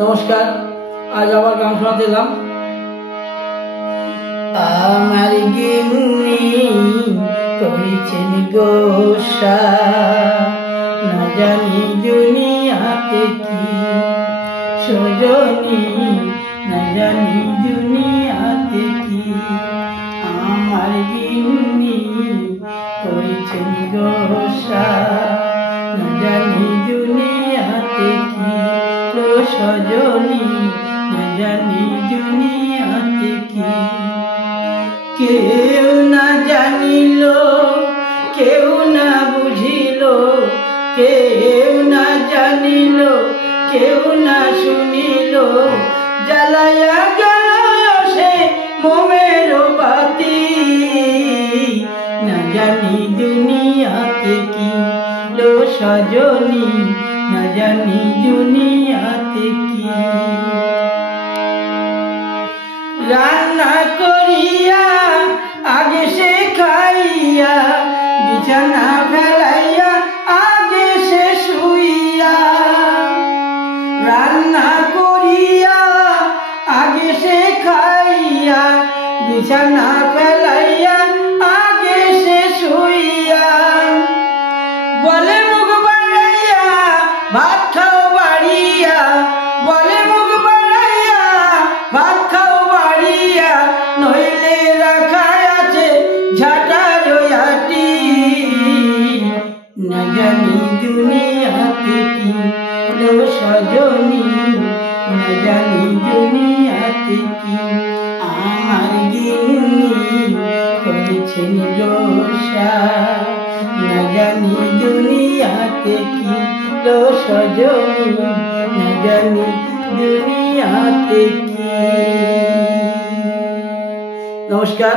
নমস্কার, আজ আবার গান শোনাতে এলাম। আমার গিন্নি করেছেন গোসা, না জানি দুনিয়াতে কি সজনী, না জানি দুনিয়াতে কি। আমার গিন্নি করেছেন গোসা, না জানি দুনিয়াতে কি সজনী, না জানি দুনিয়াতে কি। কেউ না জানিল, কেউ না বুঝিল, কেউ না জানিল, কেউ না শুনিল, জ্বালাইয়া গেল সে মোমের বাতি। না জানি দুনিয়াতে কি সজনী, না জানি দুনিয়াতে কি। রান্না করিয়া আগে সে খাইয়া, বিছানা ফেলাইয়া আগে সে শুইয়া। রান্না করিয়া আগে সে খাইয়া, বিছানা ফেলাইয়া আগে সে শুইয়া। বলে মুখ বাড়াইয়া ভাত খাও বাড়িয়া, বলে মুখ বাড়াইয়া ভাত খাও বাড়িয়া, নইলে রাখা আছে ঝাঁটার আটি। না জানি দুনিয়াতে কি সজনী, না জানি দুনিয়াতে কি। আমার গিন্নি করেছেন গোসা, না জানি দুনিয়াতে কি সজনী, না জানি দুনিয়াতে কি। নমস্কার।